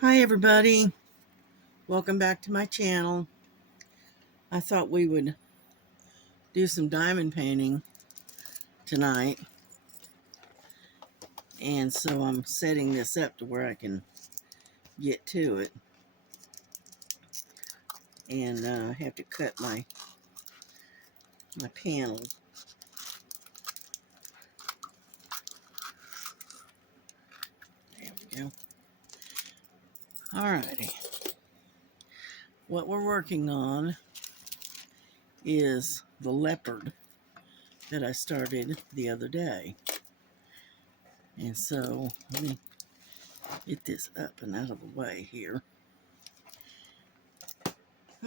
Hi everybody, welcome back to my channel. I thought we would do some diamond painting tonight, and so I'm setting this up to where I can get to it. And I have to cut my panels. There we go. Alrighty, what we're working on is the leopard that I started the other day. And so let me get this up and out of the way here.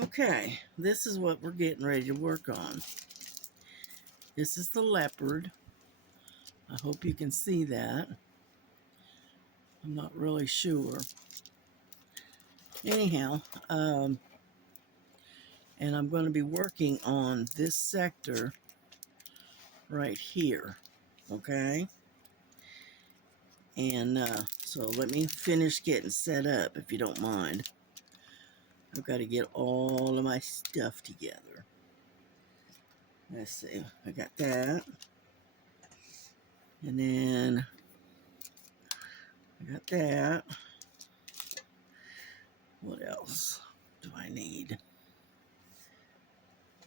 Okay, this is what we're getting ready to work on. This is the leopard. I hope you can see that. I'm not really sure. Anyhow, and I'm going to be working on this sector right here, okay? And so let me finish getting set up, if you don't mind. I've got to get all of my stuff together. Let's see, I got that. And then I got that. What else do I need?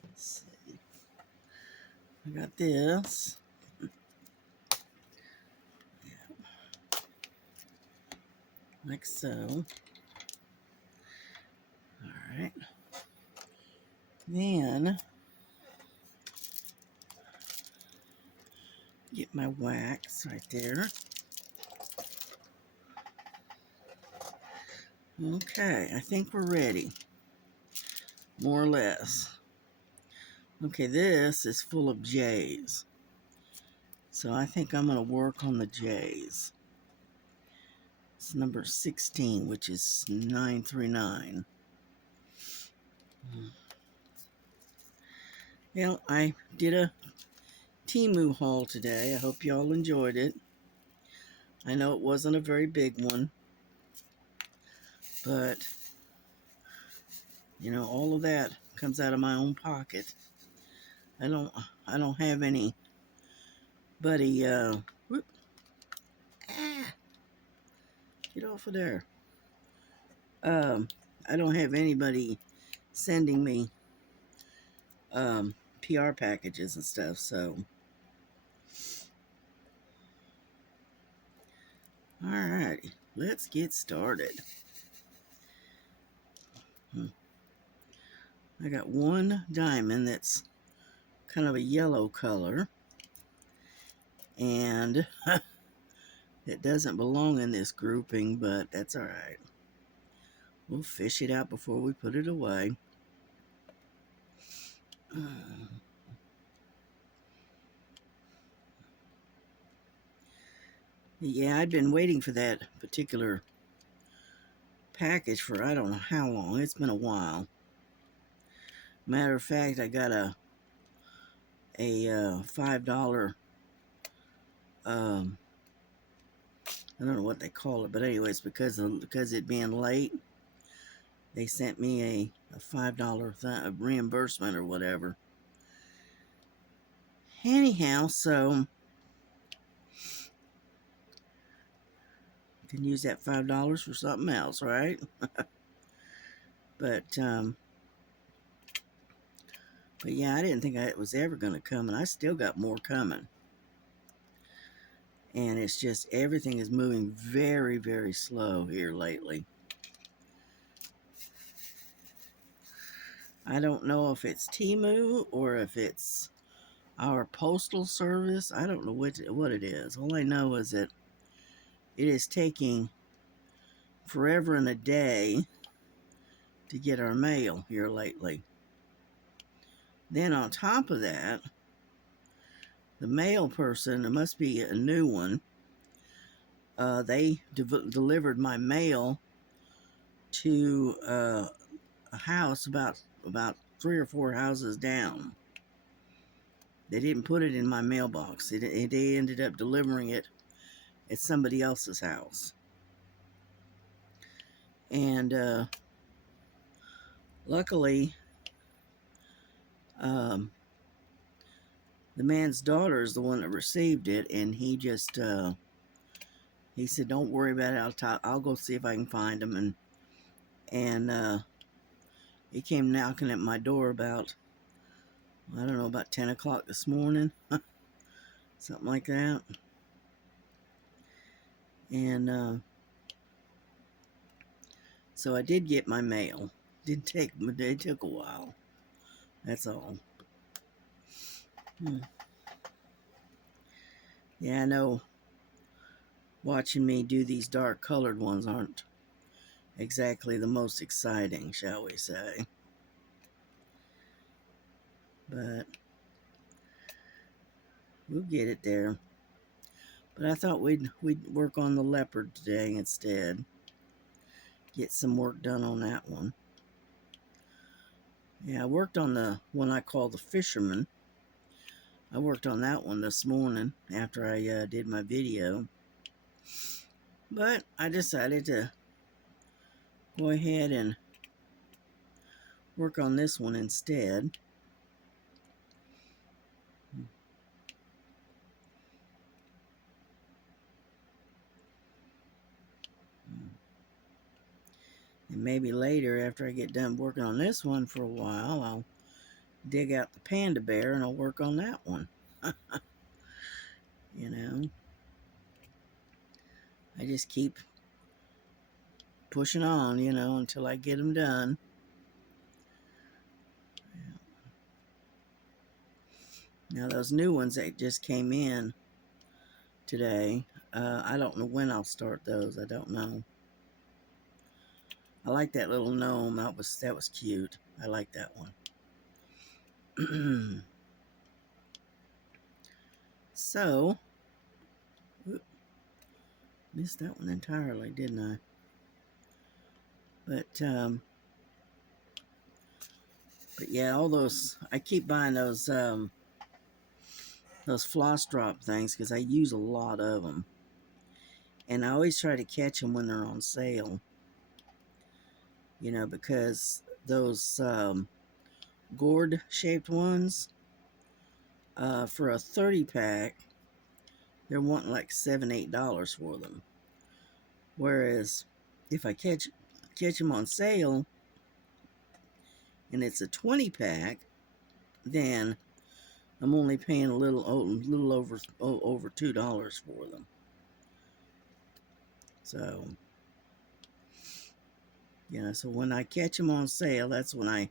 Let's see. I got this. Like so. All right. Then get my wax right there. Okay, I think we're ready, more or less. Okay, this is full of J's, so I think I'm going to work on the J's. It's number 16, which is 939. Well, I did a Temu haul today. I hope y'all enjoyed it. I know it wasn't a very big one, but you know, all of that comes out of my own pocket. I don't have anybody whoop, get off of there. I don't have anybody sending me PR packages and stuff, so alright, let's get started. I got one diamond that's kind of a yellow color, and it doesn't belong in this grouping, but that's alright. We'll fish it out before we put it away. Yeah, I'd been waiting for that particular package for I don't know how long. It's been a while. Matter of fact, I got a $5 I don't know what they call it, but anyways, because it being late, they sent me a $5 reimbursement or whatever. Anyhow, so you can use that $5 for something else, right? But yeah, I didn't think it was ever going to come, and I still got more coming. And it's just everything is moving very, very slow here lately. I don't know if it's Temu or if it's our postal service. I don't know what it is. All I know is that it is taking forever and a day to get our mail here lately. Then on top of that, the mail person, it must be a new one, they delivered my mail to a house about 3 or 4 houses down. They didn't put it in my mailbox. They ended up delivering it at somebody else's house. And luckily, um, the man's daughter is the one that received it, and he just he said, "Don't worry about it. I'll go see if I can find him." And he came knocking at my door about, I don't know, about 10 o'clock this morning, something like that. And so I did get my mail. It took a while. That's all. Yeah, I know watching me do these dark colored ones aren't exactly the most exciting, shall we say. But we'll get it there. But I thought we'd work on the Leopard today instead. Get some work done on that one. Yeah, I worked on the one I call the Fisherman. I worked on that one this morning after I did my video. But I decided to go ahead and work on this one instead. And maybe later, after I get done working on this one for a while, I'll dig out the panda bear and I'll work on that one. You know, I just keep pushing on, until I get them done. Now, those new ones that just came in today, I don't know when I'll start those. I don't know. I like that little gnome. That was cute. I like that one. So, missed that one entirely, didn't I? But yeah, all those, I keep buying those floss drop things because I use a lot of them, and I always try to catch them when they're on sale. Because those gourd shaped ones, for a 30 pack, they're wanting like $7-8 for them. Whereas if I catch them on sale and it's a 20 pack, then I'm only paying a little over $2 for them. So, so when I catch them on sale, that's when I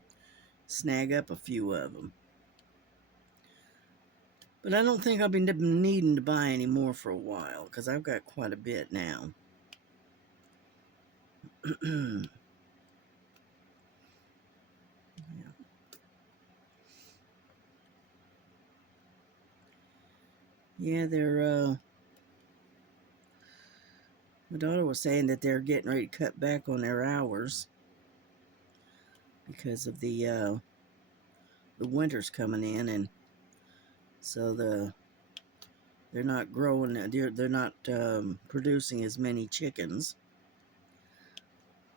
snag up a few of them. But I don't think I'll be needing to buy any more for a while because I've got quite a bit now. Yeah, my daughter was saying that they're getting ready to cut back on their hours because of the winter's coming in, and so they're not growing, they're not producing as many chickens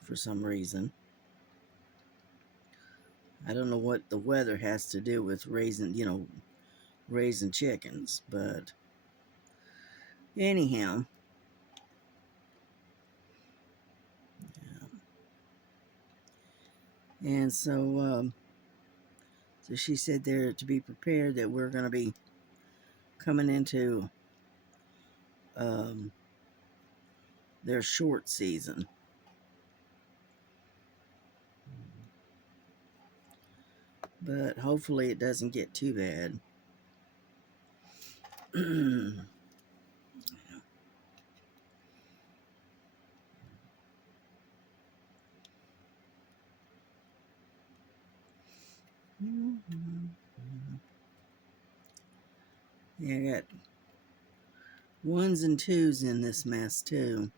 for some reason. I don't know what the weather has to do with raising chickens, but anyhow. And so she said they're to be prepared that we're going to be coming into their short season. But hopefully it doesn't get too bad. Yeah, I got ones and twos in this mess too.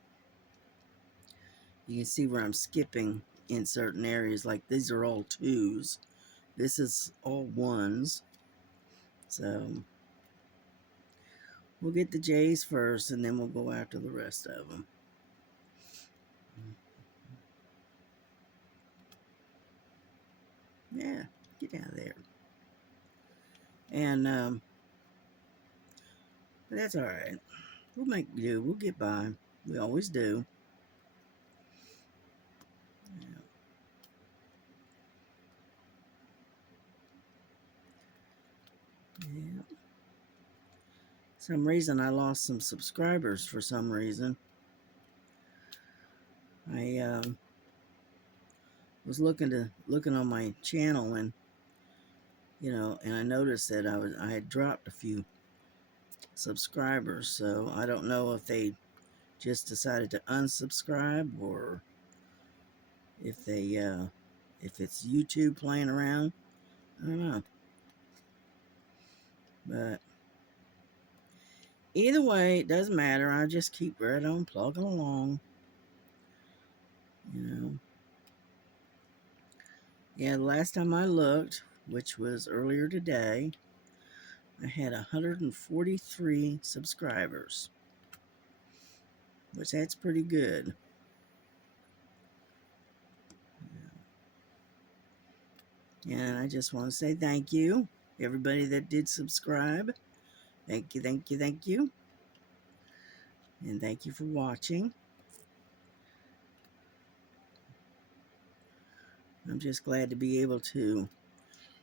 You can see where I'm skipping in certain areas, like these are all twos. This is all ones. So we'll get the J's first and then we'll go after the rest of them. Yeah, get out of there. And but that's all right. We'll make do. We'll get by. We always do. Yeah. Yeah. Some reason I lost some subscribers for some reason. I was looking on my channel, and and I noticed that I had dropped a few subscribers. So I don't know if they just decided to unsubscribe, or if they if it's YouTube playing around. I don't know. But either way, it doesn't matter. I just keep right on plugging along. You know. Yeah, the last time I looked, which was earlier today, I had 143 subscribers, which that's pretty good. And I just want to say thank you, everybody that did subscribe. Thank you, thank you, thank you. And thank you for watching. I'm just glad to be able to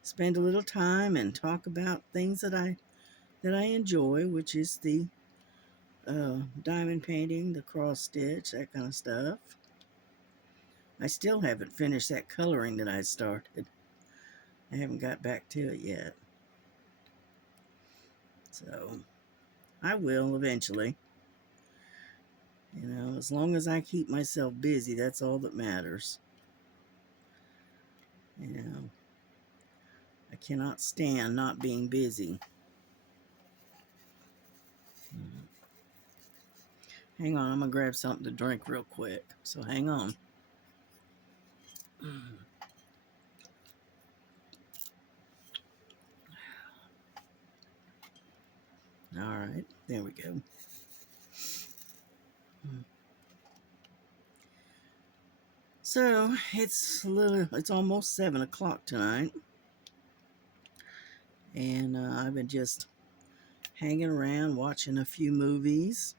spend a little time and talk about things that I enjoy, which is the diamond painting, the cross stitch, that kind of stuff. I still haven't finished that coloring that I started. I haven't got back to it yet. So I will eventually. As long as I keep myself busy, that's all that matters. I cannot stand not being busy. Hang on, I'm going to grab something to drink real quick. So hang on. All right, there we go. So it's almost 7 o'clock tonight, and I've been just hanging around watching a few movies,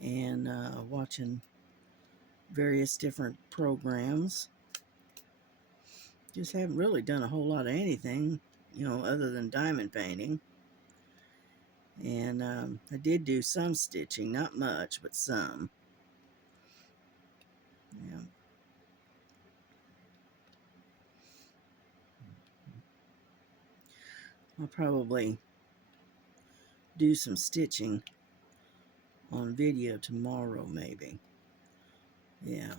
and watching various different programs. Just haven't really done a whole lot of anything, other than diamond painting. And I did do some stitching, not much, but some. Yeah. I'll probably do some stitching on video tomorrow, maybe. Yeah.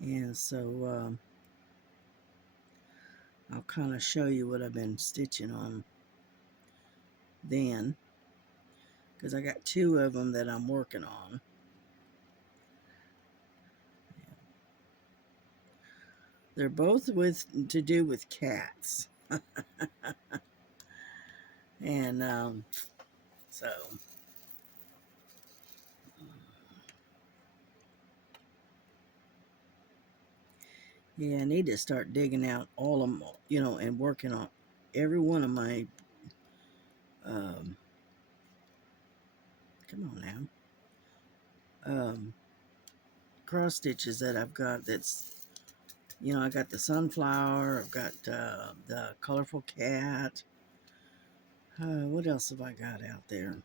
And so I'll kind of show you what I've been stitching on then, because I got 2 of them that I'm working on. They're both to do with cats. And so yeah, I need to start digging out all of them, and working on every one of my um, come on now, cross stitches that I've got. I got the sunflower, I've got the colorful cat. What else have I got out there?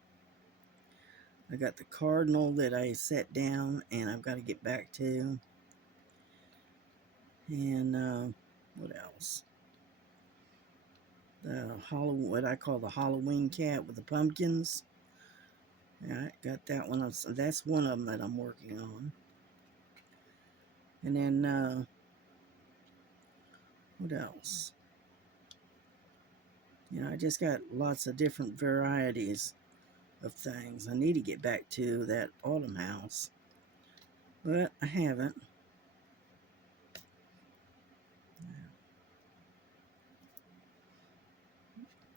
I got the cardinal that I set down and I've got to get back to. And what else? What I call the Halloween cat with the pumpkins. Yeah, I got that one. That's one of them that I'm working on. And then what else? I just got lots of different varieties of things. I need to get back to that autumn house, but I haven't.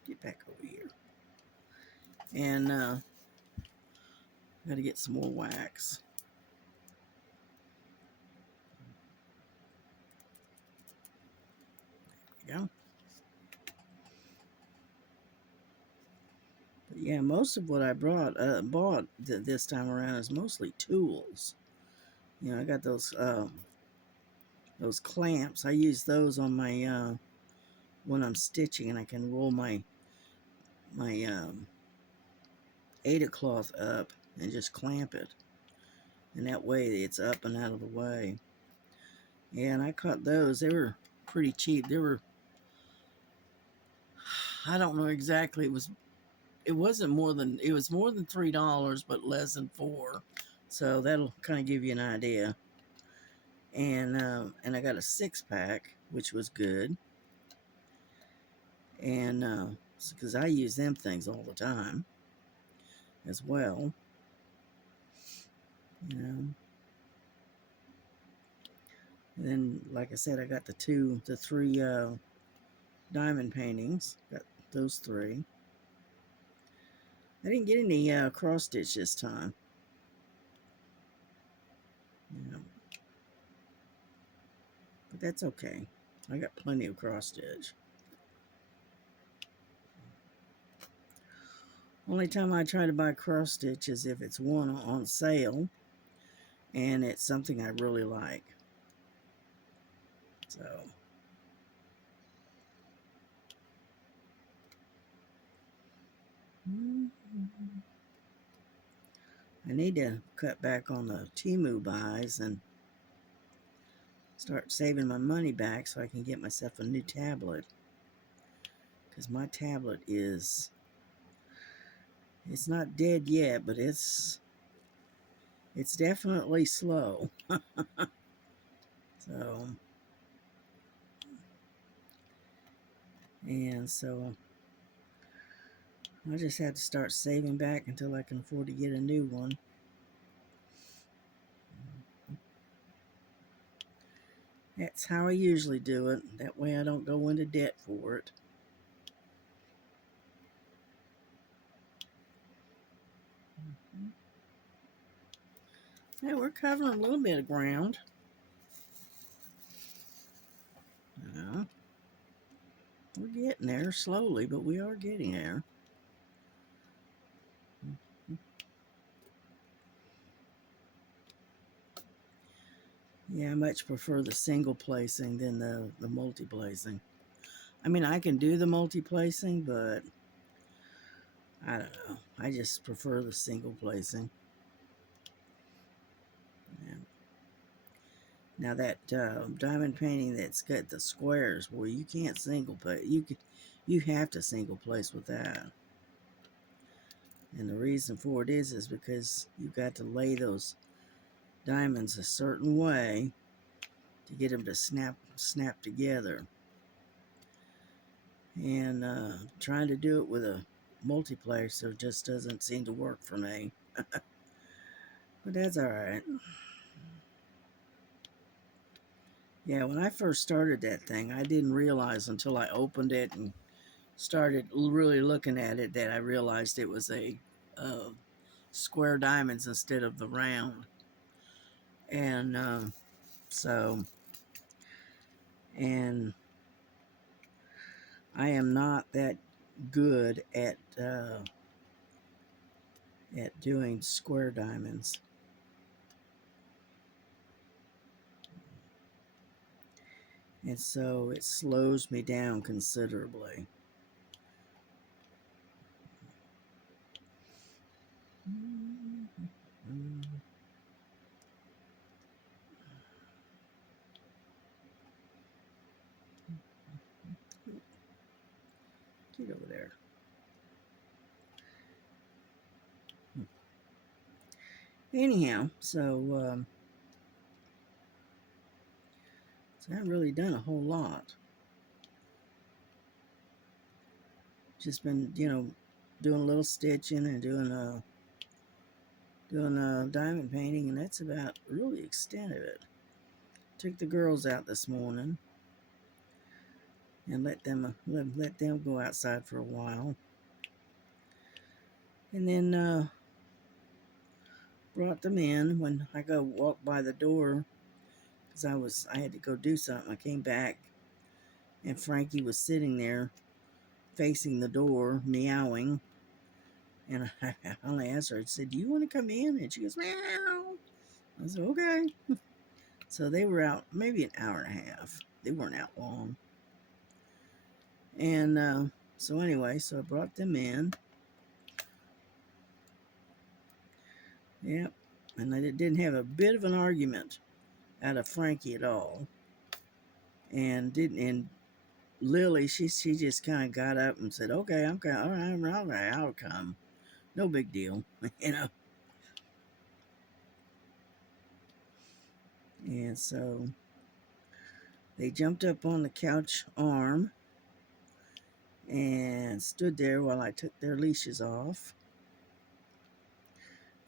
Get back over here. And got to get some more wax. you go. But yeah, most of what I bought this time around is mostly tools. You know, I got those clamps. I use those on my when I'm stitching, and I can roll my Ada cloth up and just clamp it, and that way it's up and out of the way. Yeah, and I caught those. They were pretty cheap. They were, I don't know exactly. It was more than $3, but less than $4. So that'll kind of give you an idea. And I got a 6-pack, which was good. And because I use them things all the time as well, you know. And then, like I said, I got the three diamond paintings. Got those 3. I didn't get any cross stitch this time. You know, but that's okay. I got plenty of cross stitch. Only time I try to buy cross stitch is if it's one on sale and it's something I really like. So I need to cut back on the Temu buys and start saving my money back so I can get myself a new tablet. Because my tablet it's not dead yet, but it's definitely slow. So, and so I just have to start saving back until I can afford to get a new one. That's how I usually do it. That way I don't go into debt for it. Yeah, we're covering a little bit of ground. Yeah, we're getting there slowly, but we are getting there. Yeah, I much prefer the single placing than the multi-placing. I mean, I can do the multi-placing, but I don't know. I just prefer the single placing. Yeah. Now that diamond painting that's got the squares, well, you can't single place. You have to single place with that. And the reason for it is because you've got to lay those diamonds a certain way to get them to snap together. And trying to do it with a multiplacer just doesn't seem to work for me. But that's all right. Yeah, when I first started that thing, I didn't realize until I opened it and started really looking at it that I realized it was a square diamonds instead of the round. And so, and I am not that good at doing square diamonds. And so it slows me down considerably. Get over there. Anyhow, so I haven't really done a whole lot. Just been, doing a little stitching and doing diamond painting, and that's about really the extent of it. Took the girls out this morning and let them go outside for a while, and then brought them in when I go walk by the door because I had to go do something. I came back And Frankie was sitting there facing the door, meowing. And I only asked her, I said, "Do you want to come in?" And she goes, "Meow." I said, "Okay." So they were out maybe an hour and a half. They weren't out long. And so anyway, so I brought them in. Yep. And I didn't have a bit of an argument out of Frankie at all. And Lily, she just kind of got up and said, "Okay, I'm all right, I'll come. No big deal." you know. And so they jumped up on the couch arm and stood there while I took their leashes off.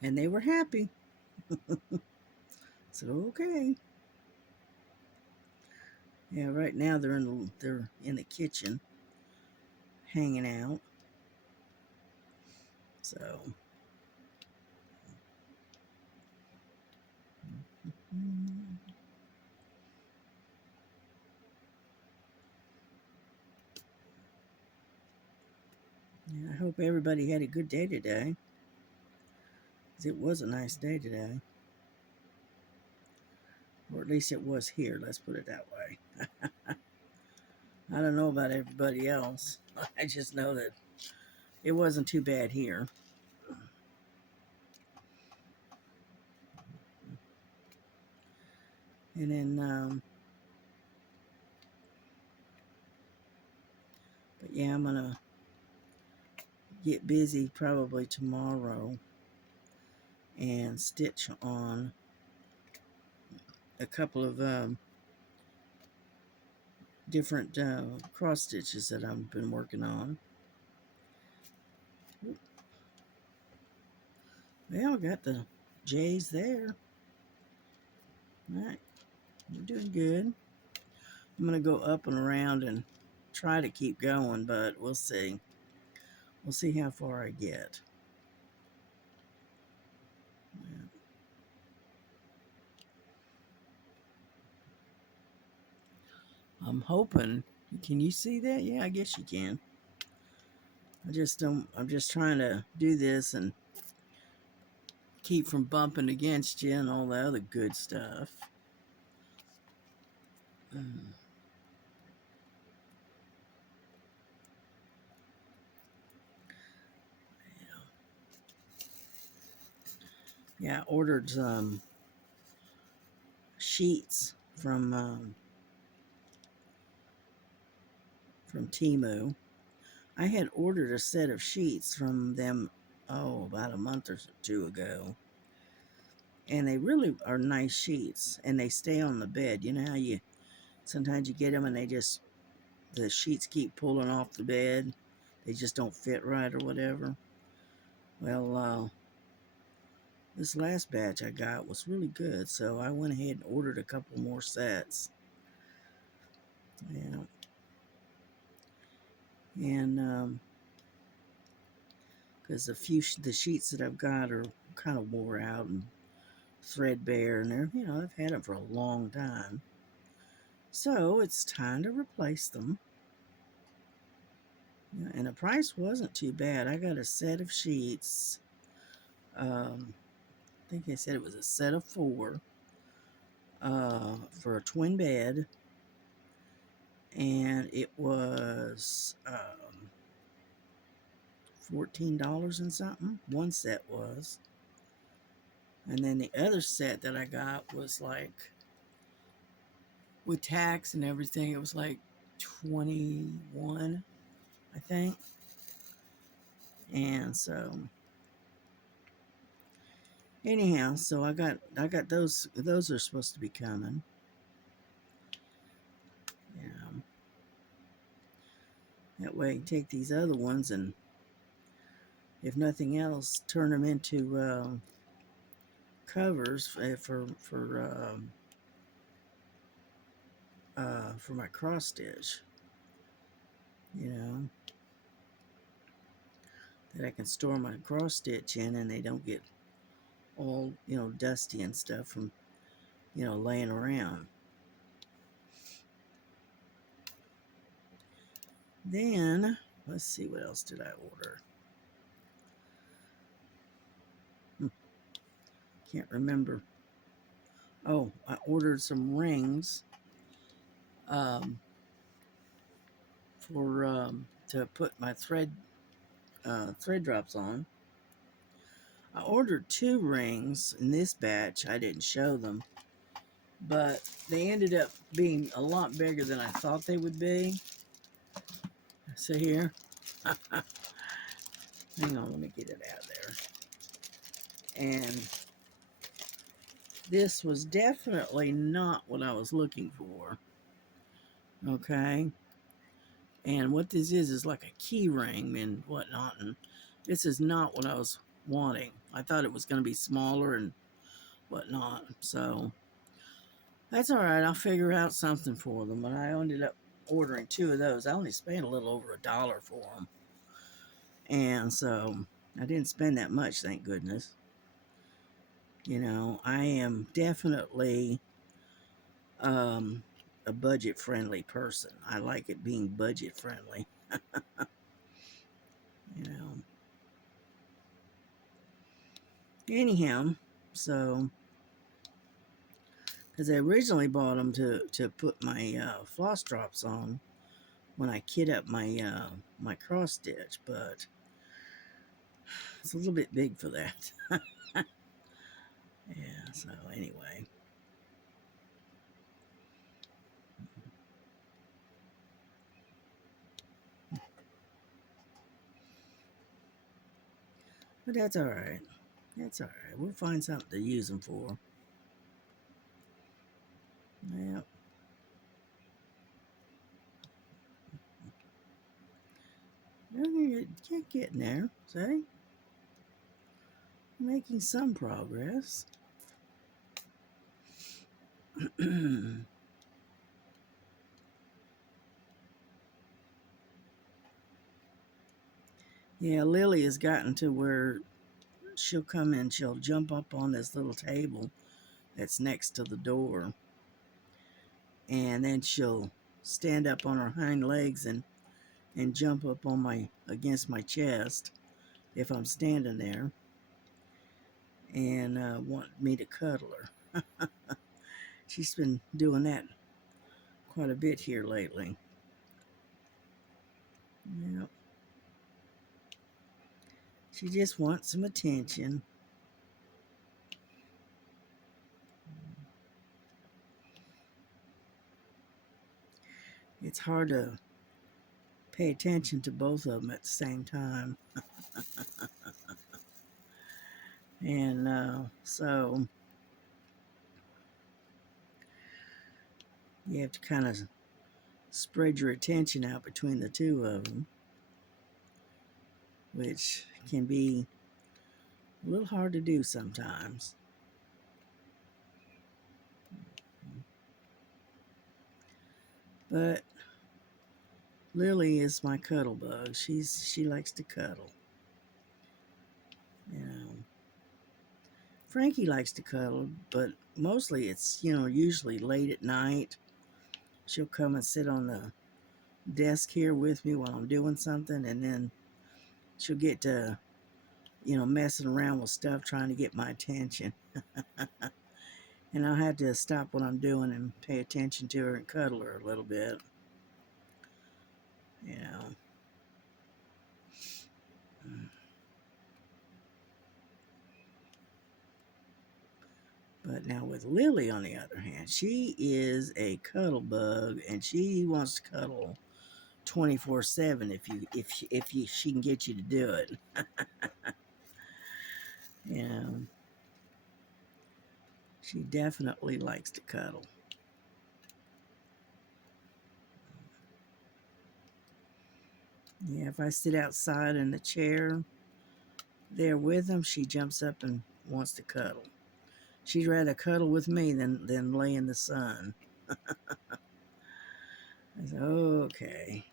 And they were happy. So okay. Yeah, right now they're in the kitchen hanging out. So yeah, I hope everybody had a good day today. 'Cause it was a nice day today. Or at least it was here, let's put it that way. I don't know about everybody else. I just know that it wasn't too bad here. And then, but yeah, I'm gonna get busy probably tomorrow and stitch on a couple of different cross stitches that I've been working on. Well, I got the J's there. All right, we're doing good. I'm gonna go up and around and try to keep going, but we'll see. We'll see how far I get. Yeah. I'm hoping. Can you see that? Yeah, I guess you can. I just don't. I'm just trying to do this and keep from bumping against you and all the other good stuff. Mm. Yeah, I ordered some sheets from Temu. I had ordered a set of sheets from them, about a month or two ago. And they really are nice sheets, and they stay on the bed. You know how sometimes you get them and the sheets keep pulling off the bed. They just don't fit right or whatever. Well, this last batch I got was really good, so I went ahead and ordered a couple more sets. Yeah. And because the sheets that I've got are kind of wore out and threadbare, and I've had them for a long time. So it's time to replace them. Yeah, and the price wasn't too bad. I got a set of sheets. I think they said it was a set of 4 for a twin bed, and it was $14 and something. One set was, and then the other set that I got was like, with tax and everything, it was like 21, I think. And so anyhow, so I got those. Those are supposed to be coming. Yeah. That way I can take these other ones and, if nothing else, turn them into covers for my cross stitch. You know, that I can store my cross stitch in, and they don't get all dusty and stuff from laying around. Then, let's see, what else did I order? Can't remember. Oh, I ordered some rings for to put my thread drops on. I ordered 2 rings in this batch. I didn't show them, but they ended up being a lot bigger than I thought they would be. So here, hang on, let me get it out of there. And this was definitely not what I was looking for. Okay. And what this is like a key ring and whatnot. And this is not what I was wanting. I thought it was going to be smaller and whatnot. So that's all right. I'll figure out something for them. But I ended up ordering 2 of those. I only spent a little over $1 for them. And so I didn't spend that much, thank goodness. You know, I am definitely a budget-friendly person. I like it being budget-friendly. You know. Anyhow, so because I originally bought them to put my floss drops on when I kit up my my cross stitch, but it's a little bit big for that. Yeah. So anyway, but that's all right. That's all right. We'll find something to use them for. Yeah. Can't get in there. See, making some progress. Yeah, Lily has gotten to where she'll come in, she'll jump up on this little table that's next to the door, and then she'll stand up on her hind legs and jump up on my against my chest if I'm standing there, and want me to cuddle her. She's been doing that quite a bit here lately. Yep. She just wants some attention. It's hard to pay attention to both of them at the same time. And so you have to kind of spread your attention out between the 2 of them, which can be a little hard to do sometimes. But Lily is my cuddle bug. She likes to cuddle. You know, Frankie likes to cuddle, but mostly it's, usually late at night. She'll come and sit on the desk here with me while I'm doing something, and then she'll get to, messing around with stuff trying to get my attention. And I'll have to stop what I'm doing and pay attention to her and cuddle her a little bit. You know. But now with Lily, on the other hand, she is a cuddle bug, and she wants to cuddle 24/7 if she can get you to do it. You know, she definitely likes to cuddle. Yeah, if I sit outside in the chair there with him, she jumps up and wants to cuddle. She'd rather cuddle with me than lay in the sun. I said, okay.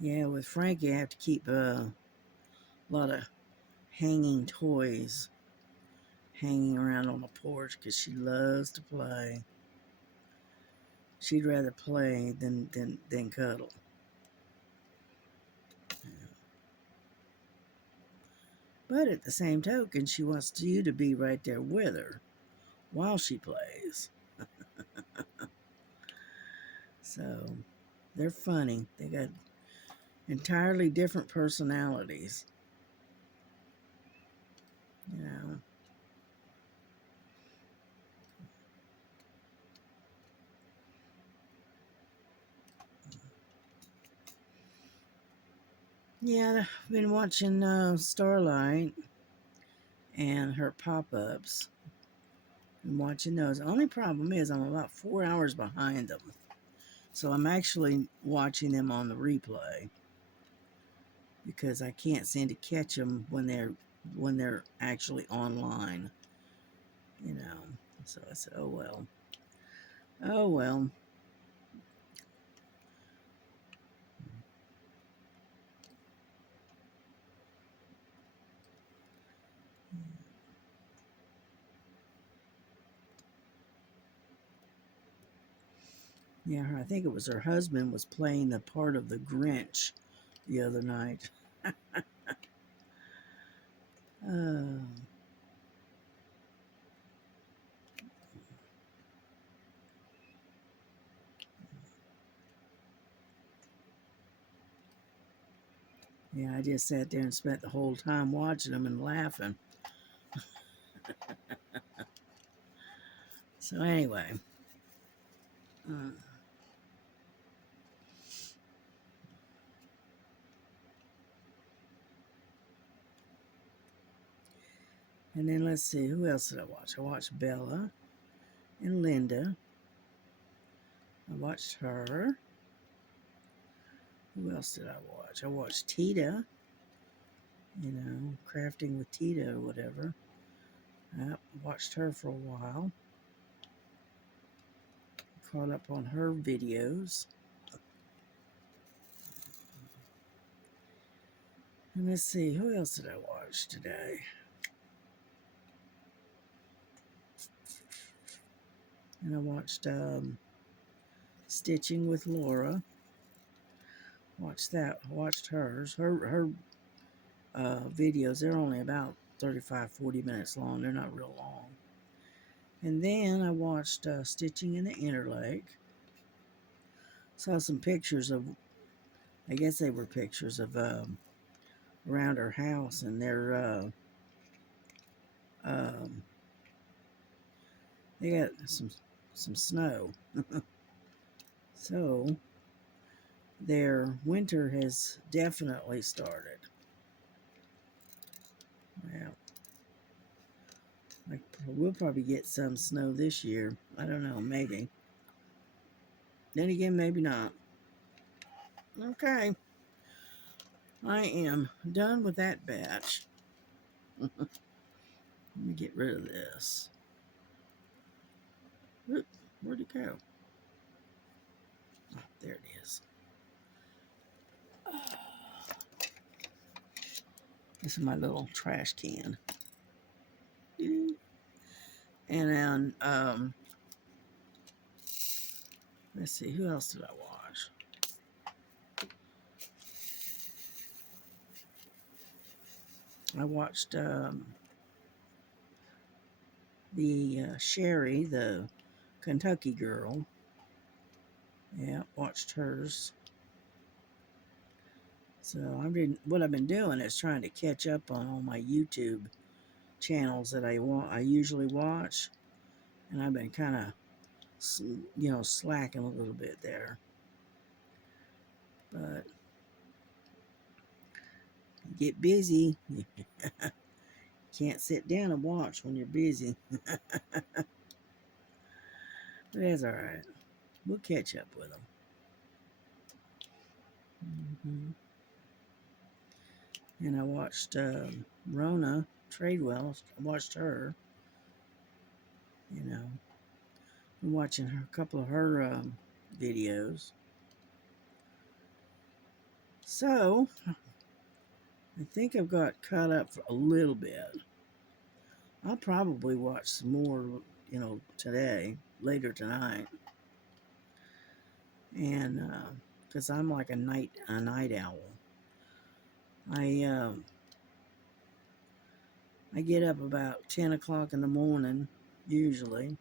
Yeah, with Frankie, I have to keep a lot of hanging toys hanging around on the porch because she loves to play. She'd rather play than cuddle. But at the same token, she wants you to be right there with her while she plays. So they're funny. They got entirely different personalities. You know. Yeah, I've been watching Starlight and her pop-ups. I'm watching those. The only problem is I'm about 4 hours behind them. So I'm actually watching them on the replay because I can't seem to catch them when they're actually online. You know. So I said, oh well. Oh well. Yeah, I think it was her husband was playing the part of the Grinch the other night. uh, yeah, I just sat there and spent the whole time watching them and laughing. So anyway, uh, and then let's see, who else did I watch? I watched Bella and Linda. I watched her. Who else did I watch? I watched Tita, crafting with Tita or whatever. I watched her for a while. Caught up on her videos. And let's see, who else did I watch today? And I watched Stitching with Laura. Watched that. Watched hers. Her videos, they're only about 35-40 minutes long. They're not real long. And then I watched Stitching in the Interlake. Saw some pictures of, I guess they were pictures of around her house, and um, they got some snow. So their winter has definitely started. Well, like, we'll probably get some snow this year. I don't know, maybe. Then again, maybe not. Okay, I am done with that batch. Let me get rid of this. Oop, where'd it go? Oh, there it is. This is my little trash can. And then, let's see, who else did I watch? I watched the Sherry, the Kentucky girl. Yeah, watched hers. So what I've been doing is trying to catch up on all my YouTube channels that I usually watch, and I've been kind of slacking a little bit there. But you get busy, you can't sit down and watch when you're busy. But that's all right. We'll catch up with them. And I watched Rona Tradewell. I watched her. Been watching a couple of her videos. So I think I've got caught up for a little bit. I'll probably watch some more, today, later tonight, and because I'm like a night owl. I I get up about 10 o'clock in the morning usually,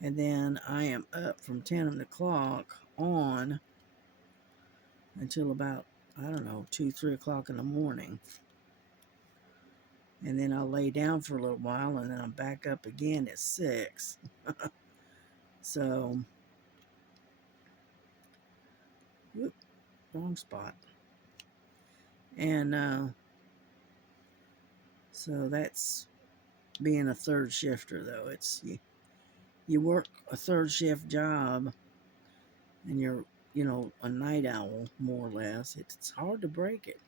and then I am up from 10 o'clock on until about, I don't know, 2, 3 o'clock in the morning, and then I'll lay down for a little while, and then I'm back up again at 6. So, whoop, wrong spot. And so that's being a third shifter, though. It's you work a third shift job, and you're a night owl more or less. It's hard to break it.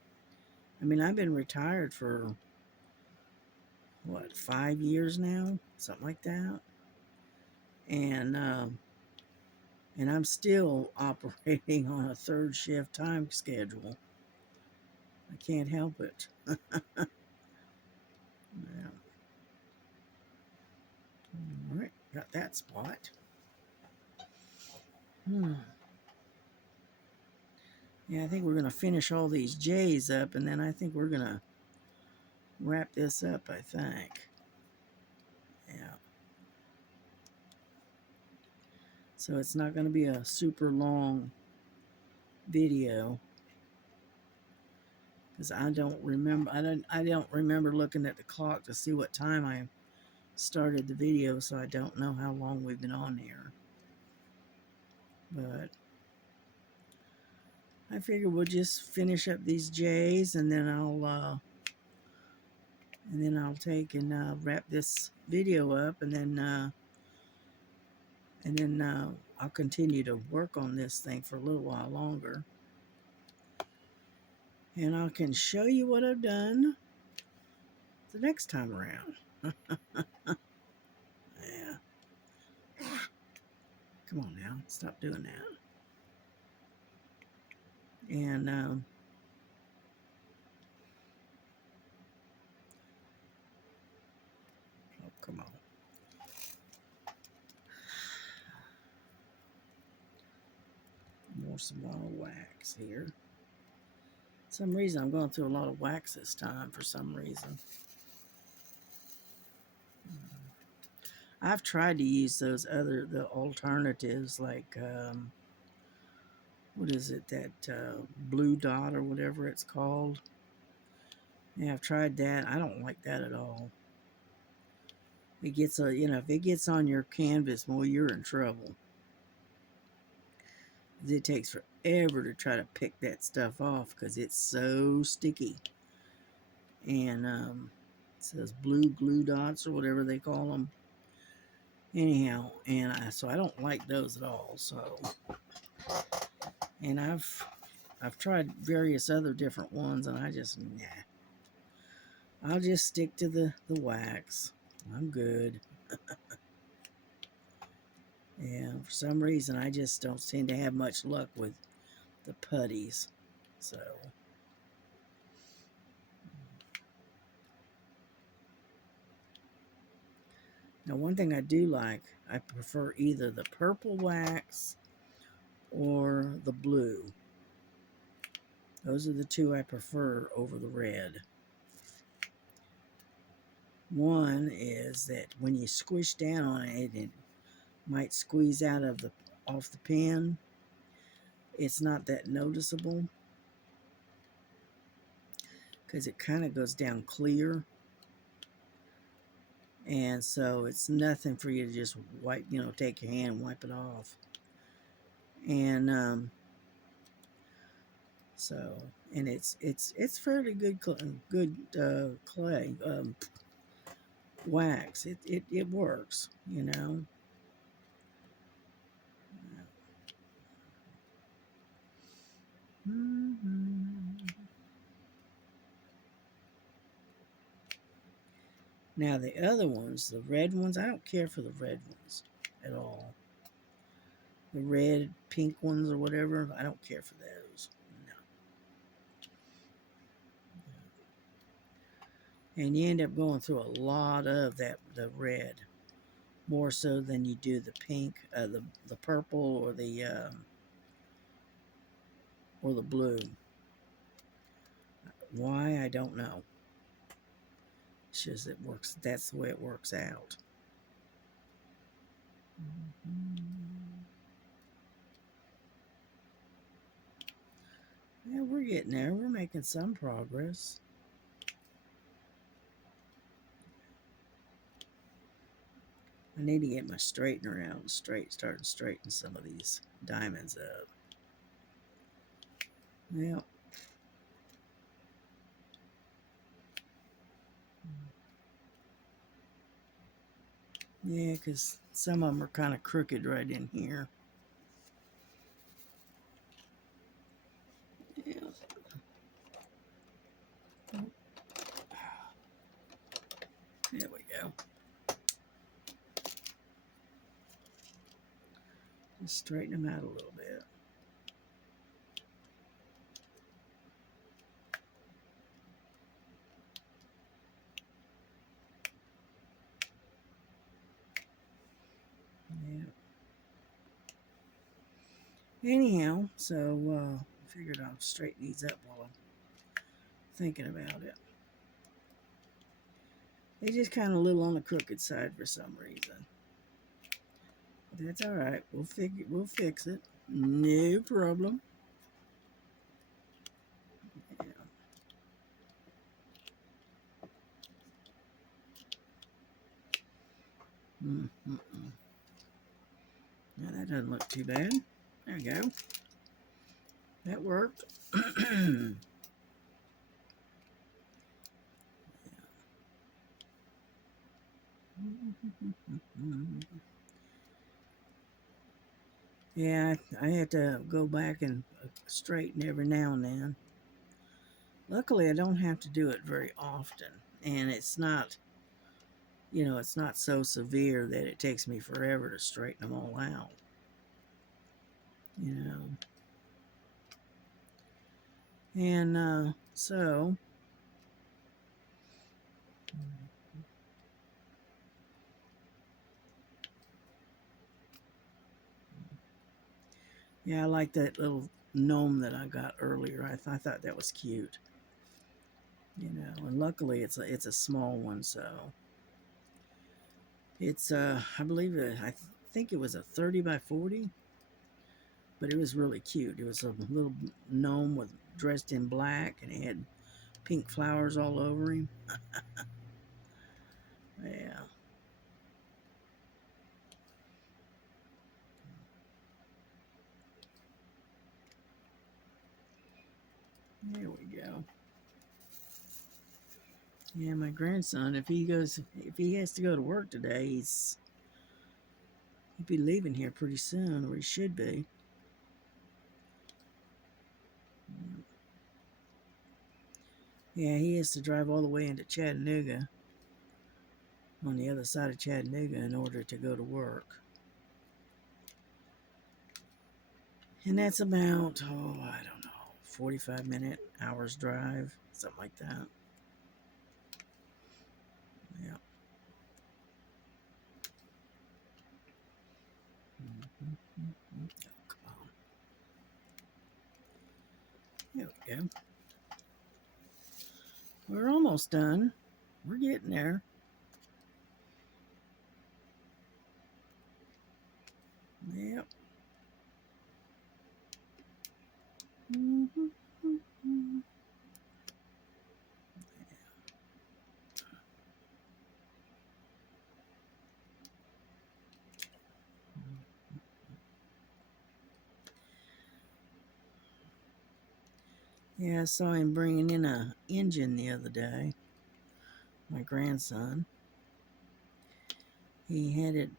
I mean, I've been retired for what, 5 years now, something like that, and I'm still operating on a third shift time schedule. I can't help it. Yeah. All right, got that spot. Yeah, I think we're going to finish all these J's up, and then I think we're going to wrap this up, I think. Yeah. So it's not going to be a super long video, because I don't remember looking at the clock to see what time I started the video, so I don't know how long we've been on here. But I figure we'll just finish up these J's, and then I'll take and wrap this video up, and then I'll continue to work on this thing for a little while longer, and I can show you what I've done the next time around. Yeah. Come on now, stop doing that. And oh, come on. Some more wax here. For some reason, I'm going through a lot of wax this time for some reason. I've tried to use the alternatives, like, what is it, that blue dot or whatever it's called. Yeah, I've tried that. I don't like that at all. It gets if it gets on your canvas, well, you're in trouble. It takes forever to try to pick that stuff off because it's so sticky. And it says blue glue dots or whatever they call them. Anyhow, and so I don't like those at all. So, and I've tried various other different ones, and I just I'll just stick to the wax. I'm good. Yeah, for some reason I just don't seem to have much luck with the putties. So now, one thing I do like, I prefer either the purple wax or the blue. Those are the two I prefer over the red. One is that when you squish down on it, it might squeeze off the pen. It's not that noticeable because it kind of goes down clear. And so it's nothing for you to just wipe, take your hand and wipe it off. And and it's fairly good clay wax. It works, Now the other ones, the red ones, I don't care for the red ones at all. The red, pink ones or whatever, I don't care for those. No. And you end up going through a lot of the red, more so than you do the pink, the purple, or the blue. Why, I don't know. It's just it works. That's the way it works out. Yeah, we're getting there. We're making some progress. I need to get my straightener out and start to straighten some of these diamonds up. Well, yeah, because some of them are kind of crooked right in here. Yeah. There we go. Just straighten them out a little bit. Yeah. Anyhow, so I figured I'll straighten these up while I'm thinking about it. They just kind of a little on the crooked side for some reason. But that's all right. We'll fix it. No problem. Yeah. Mm-mm-mm. Now that doesn't look too bad. There we go. That worked. Yeah, I had to go back and straighten every now and then. Luckily, I don't have to do it very often, and it's not, it's not so severe that it takes me forever to straighten them all out. You know, and so yeah, I like that little gnome that I got earlier. I thought that was cute. And luckily it's a small one, so it's I believe I think it was a 30 by 40, but it was really cute. It was a little gnome dressed in black, and he had pink flowers all over him. Yeah. There we go. Yeah, my grandson, if he has to go to work today, he'll be leaving here pretty soon, or he should be. Yeah, he has to drive all the way into Chattanooga, on the other side of Chattanooga, in order to go to work. And that's about, I don't know, 45 hours drive, something like that. Yeah. Oh, come on. There we go. We're almost done. We're getting there. Yep. Yeah, I saw him bringing in a engine the other day. My grandson. He had it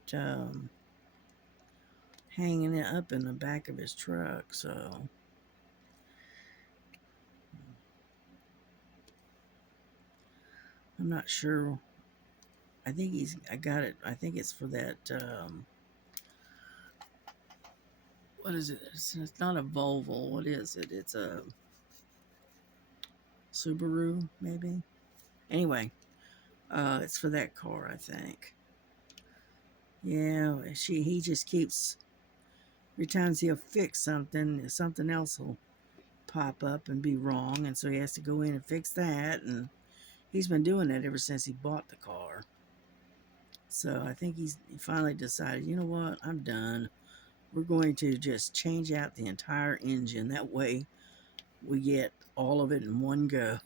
hanging it up in the back of his truck, so I'm not sure. I got it. I think it's for that, what is it? It's not a Volvo. What is it? It's a Subaru, maybe. Anyway, It's for that car, I think. Yeah, he just keeps, every time he'll fix something, something else will pop up and be wrong, and so he has to go in and fix that, and he's been doing that ever since he bought the car. So I think he finally decided, you know what, I'm done. We're going to just change out the entire engine. That way we get all of it in one go.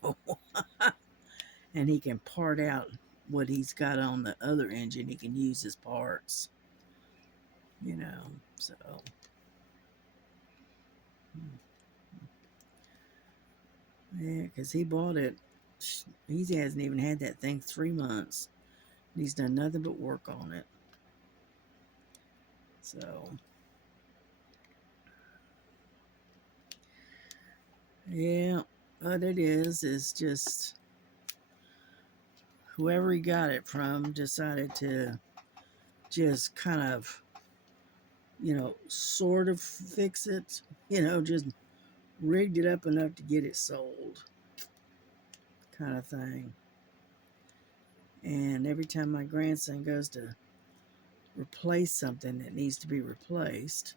And he can part out what he's got on the other engine. He can use his parts, you know. So, yeah, because he bought it. He hasn't even had that thing 3 months. He's done nothing but work on it. So, yeah, what it is just whoever he got it from decided to just kind of, sort of fix it, just rigged it up enough to get it sold, kind of thing. And every time my grandson goes to replace something that needs to be replaced,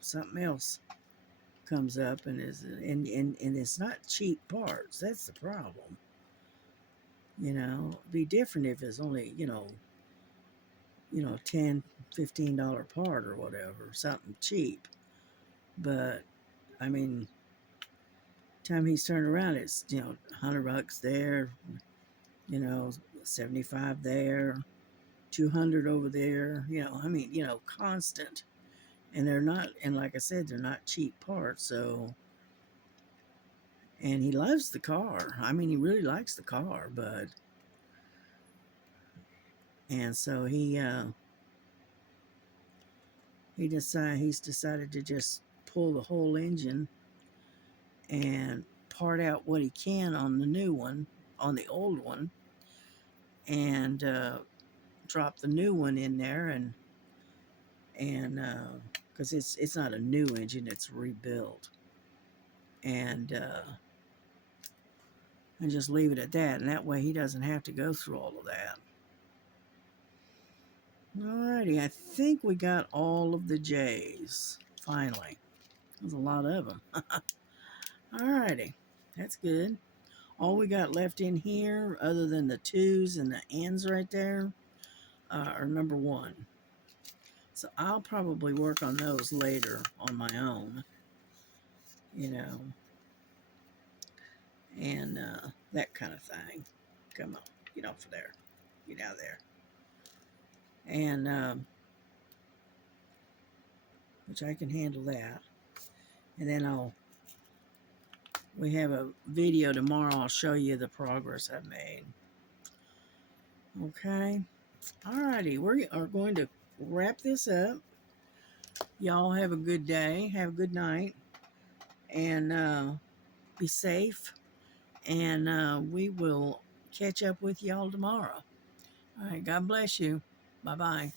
something else comes up and it's not cheap parts. That's the problem. It'd be different if it's only, $10, $15 part or whatever, something cheap. But I mean, time he's turned around, it's $100 there, 75 there, 200 over there. Constant. And they're not, and like I said, they're not cheap parts. So, and he loves the car. I mean, he really likes the car, but, and so he's decided to just pull the whole engine and part out what he can on the new one, on the old one, and drop the new one in there, and because it's not a new engine, it's rebuilt, and just leave it at that, and that way he doesn't have to go through all of that. Alrighty, I think we got all of the J's finally. There's a lot of them. Alrighty, that's good. All we got left in here, other than the 2's and the N's right there, are number 1. So I'll probably work on those later on my own, and that kind of thing. Come on, get off of there. Get out of there. And, which I can handle that. And then we have a video tomorrow. I'll show you the progress I've made. Okay. Alrighty, we are going to wrap this up. Y'all have a good day. Have a good night. And be safe. And we will catch up with y'all tomorrow. All right. God bless you. Bye-bye.